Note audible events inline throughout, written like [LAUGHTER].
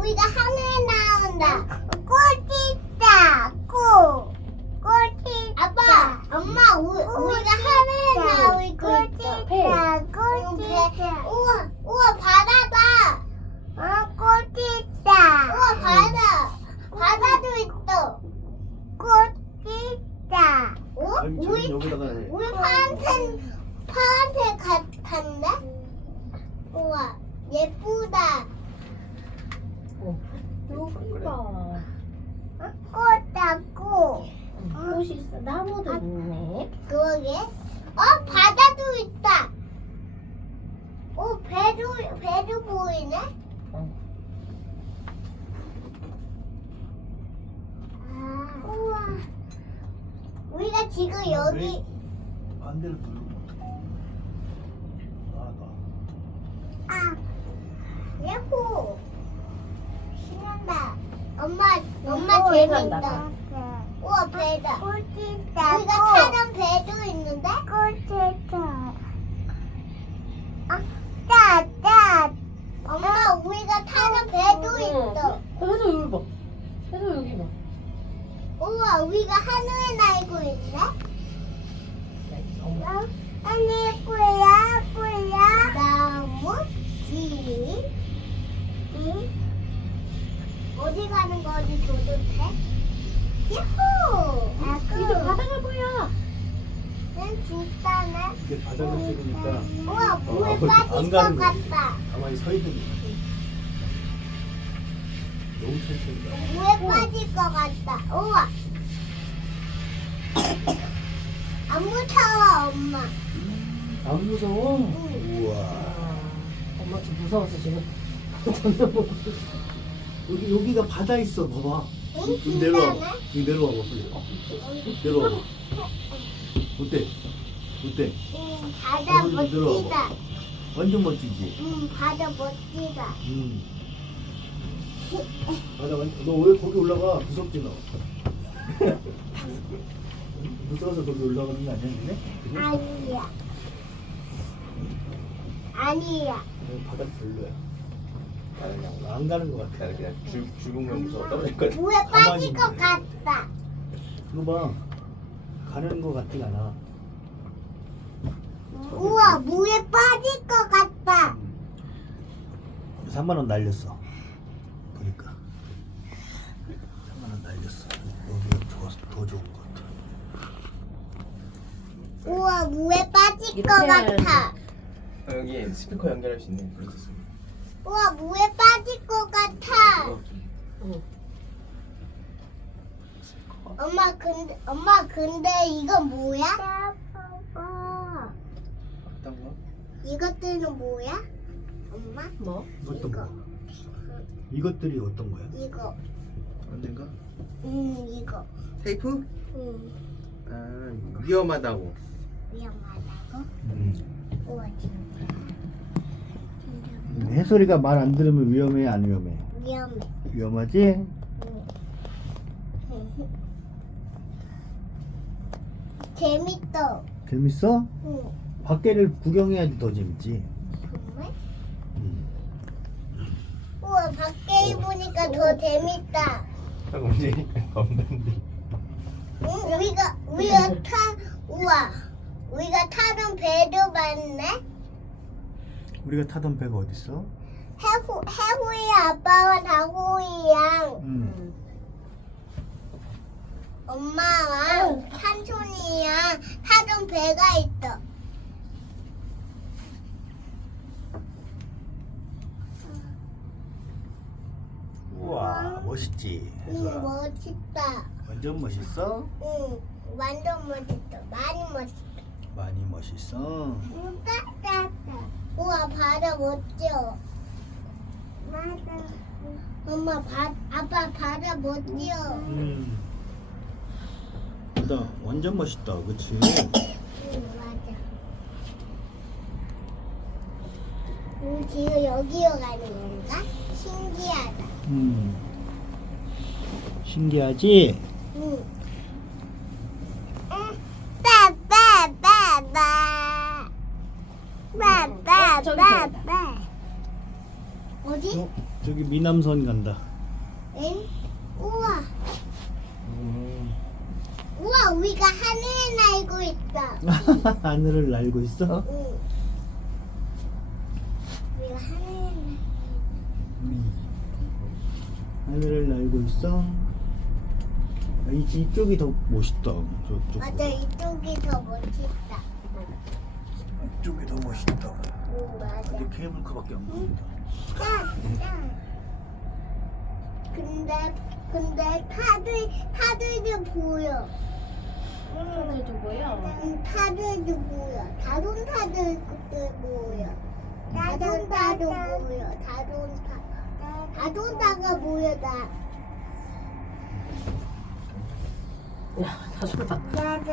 우리가 하늘에 나온다. 꽃 있다. 꽃. 꽃 있다. 아빠, 엄마, 우, 우리가 하늘에 나오고 있어. 배. 꽃 있다. 우와, 우와, 바다다. 어, 꽃 있다. 우와, 바다. 바다도 있어. 꽃 있다. 어? 아니 우리, 저기 여기다가 해. 우리 파란색, 파란색 같은데? 우와, 예쁘다. 꽃다, 꽃. 꽃이 있어. 나무도 있네. 그러게. 어, 바다도 있다. 어, 배도, 배도 보이네? 응. 아, 우와. 우리가 지금 여기, 반대로 누르면 어떡해 아 나. 아, 야호. 신난다. 엄마, 엄마 어, 재밌다. 우와, 배다. 꽃이다. 우리가 타던 배도 있는데? 꽃이다. 아, 따, 따. 엄마, 우리가 타던 배도 응. 있어. 해서 여기 봐. 해서 여기 봐. 우와, 우리가 하늘에 어디 가는 거지, 도도새? 야호! 이제 바다가 보여. 난 진짜네. 이게 바닥을 찍으니까 우와, 물에 어, 빠질 안것 가는 거지. 같다. 가만히 서 있는 거야 너무 천천히 가 물에 빠질 것 같다. 우와. 안 무서워, 엄마. 안 무서워? 응. 우와 아, 엄마 좀 무서워서 지금 [LAUGHS] 던져보고. 여기 여기가 바다 있어 봐봐 응, 좀 내려와 내려와 봐 빨리 내려와 봐 어때? 어때? 응, 바다 어, 내려와. 멋지다. 완전 멋지지? 응, 바다 멋지다. 음. [LAUGHS] 바다 완전 너왜 거기 올라가 무섭지 너 [LAUGHS] 무서워서 거기 올라가는 거 아니야 근데? 아니야. 아니야. 어, 바다 별로야 그냥 안 가는 것 같아 그냥 죽, 죽으면 무서워 떨어질. 물에 빠질 것. 같다. 이거 봐 가는 것 같진 않아 우와, 물에 빠질 것 같다. 3만 원 날렸어 보니까 3만 원 날렸어 여기가 좋아서 더 좋은 것 같아 우와, 물에 빠질 이렇게 것. 같아. 어, 여기 스피커 연결할 수 있는 블루투스. 우와, 물에 빠질 것 같아. 이거 응. 엄마, 근데, 엄마, 근데 이거 뭐야? 어떤 거? 이것들은 뭐야? 엄마? 뭐? 어떤 이거. 거? 이것들이 어떤 거야? 이거. 거? 음, 이거. 테이프? 음, 아 위험하다고. 위험하다고? 음. 우와, 진짜. 해소리가 말 안 들으면 위험해 안 위험해? 위험해. 위험하지? 재밌어. 재밌어? 응. 밖에를 구경해야지 더 재밌지. 정말? 음. 우와, 밖에 입으니까 더 재밌다. 움직이니까 겁난데. 응, 우리가, 우리가 타, 우와. 우리가 타던 배도 많네? 우리가 타던 배가 어딨어? 해후, 해후이 아빠와 다호이랑 음. 엄마랑 삼촌이랑 타던 배가 있어. 우와 멋있지. 응, 해소라. 멋있다. 완전 멋있어? 응, 완전 멋있어. 많이 멋있어. 많이 멋있어. 응, 따따따. 우와, 바다 멋져. 맞아. 엄마, 바, 아빠 바다 멋져. 음. 나 완전 멋있다, 그렇지? 응, 맞아. 응, 지금 여기로 가는 건가? 신기하다. 음. 신기하지? 저기 배다. 빠빠빠빠. 어디 어디? 어, 저기 미남선 간다. 엥? 우와. 음. 우와, 우리가 하늘에 날고 있다. [LAUGHS] 하늘을 날고 있어? 응. 우리가 하늘에 날. 음. 하늘을 날고 있어. 아, 이, 이쪽이 더 멋있다. 저쪽. 맞아, 이쪽이 더 멋있다. 이쪽이 더 멋있다. 응, 맞아. 근데 케이블카밖에 안 보인다. 짠, 짠. 근데, 근데 타들, 타들도 보여. 타들도 보여. 응, 타들도 보여. 자동차들도 보여. 자동차도 보여. 자동차. 자동차가 보여, 나. 야, 다시 봐. 나도 나도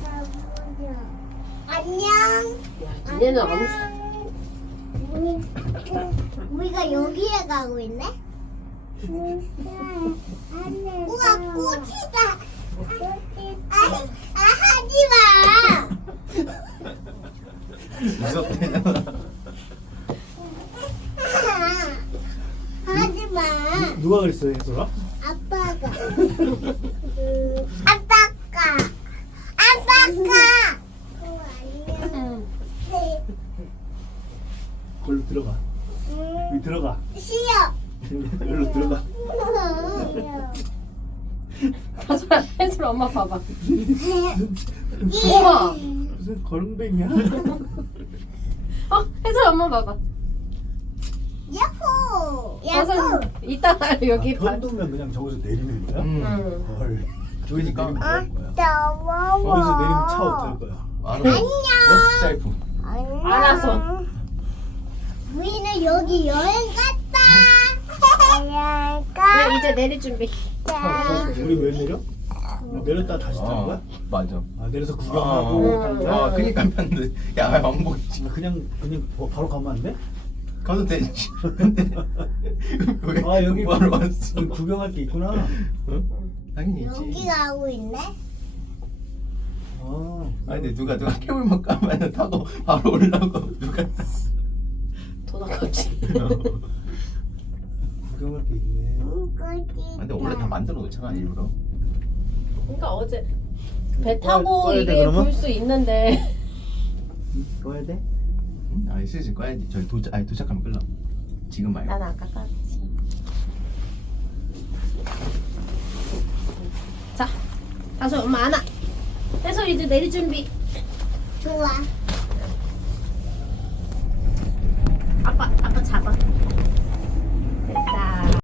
가보자. 안녕. 야, 아무 소- 우리가 여기에 가고 있네? 우와, 꽃이다. 아, 아, 하지 마. 무섭대잖아. 하지 마. 누가 그랬어, 혜솔아? 아빠가. 아빠가. 아빠가. 어, 안녕. 네. 걸로 들어가. 여기 들어가. 싫어. [LAUGHS] 여기로 들어가. [LAUGHS] 가서라, 혜솔 엄마 봐봐. 예. 우와. 무슨 거렁뱅이야? 어, 혜솔 엄마 봐봐. 야호. 가서 야호. 이따가 여기 봐. 편도면 그냥 저기서 내리는 거야? 음. 응. 헐. 좋으니까. 내리면 뭐 하는 거야? 거기서 내리면 차 어떨 거야? 알아. 어? 셀프. 알았어. 우리는 여기 여행 갔다. 그래, 이제 내릴 준비. 우리 왜 내려? 내렸다 다시 타는 어, 거야? 맞아. 아 내려서 어, 구경하고 가는 거야? 어, 그니까 편데. 야, 왕복지. 그냥 그냥 어, 바로 가면 안 돼? 가도 되지. 근데 [LAUGHS] 왜 아 여기 바로 왔어? 여기 구경할 게 있구나. 어? 당연히 여기 있지. 가고 있네. 아, 아니 근데 누가 누가 케이블만 까면 타고 바로 올라고 누가 돈 아깝지. [LAUGHS] 구경할 게 있네. 근데 원래 다 만들어 놓잖아 일부러 그러니까 어제 배 꺼야- 타고 꺼야 돼, 이게 그러면? 볼 수 있는데 꺼야 돼? 응? 아니 슬슬 꺼야지 저희 도착 아니 도착하면 끌러 지금 말고 난 아까 깠지. 자, 다시 엄마 안아. 혜솔 이제 내릴 준비. 좋아. 아빠, 아빠 잡아.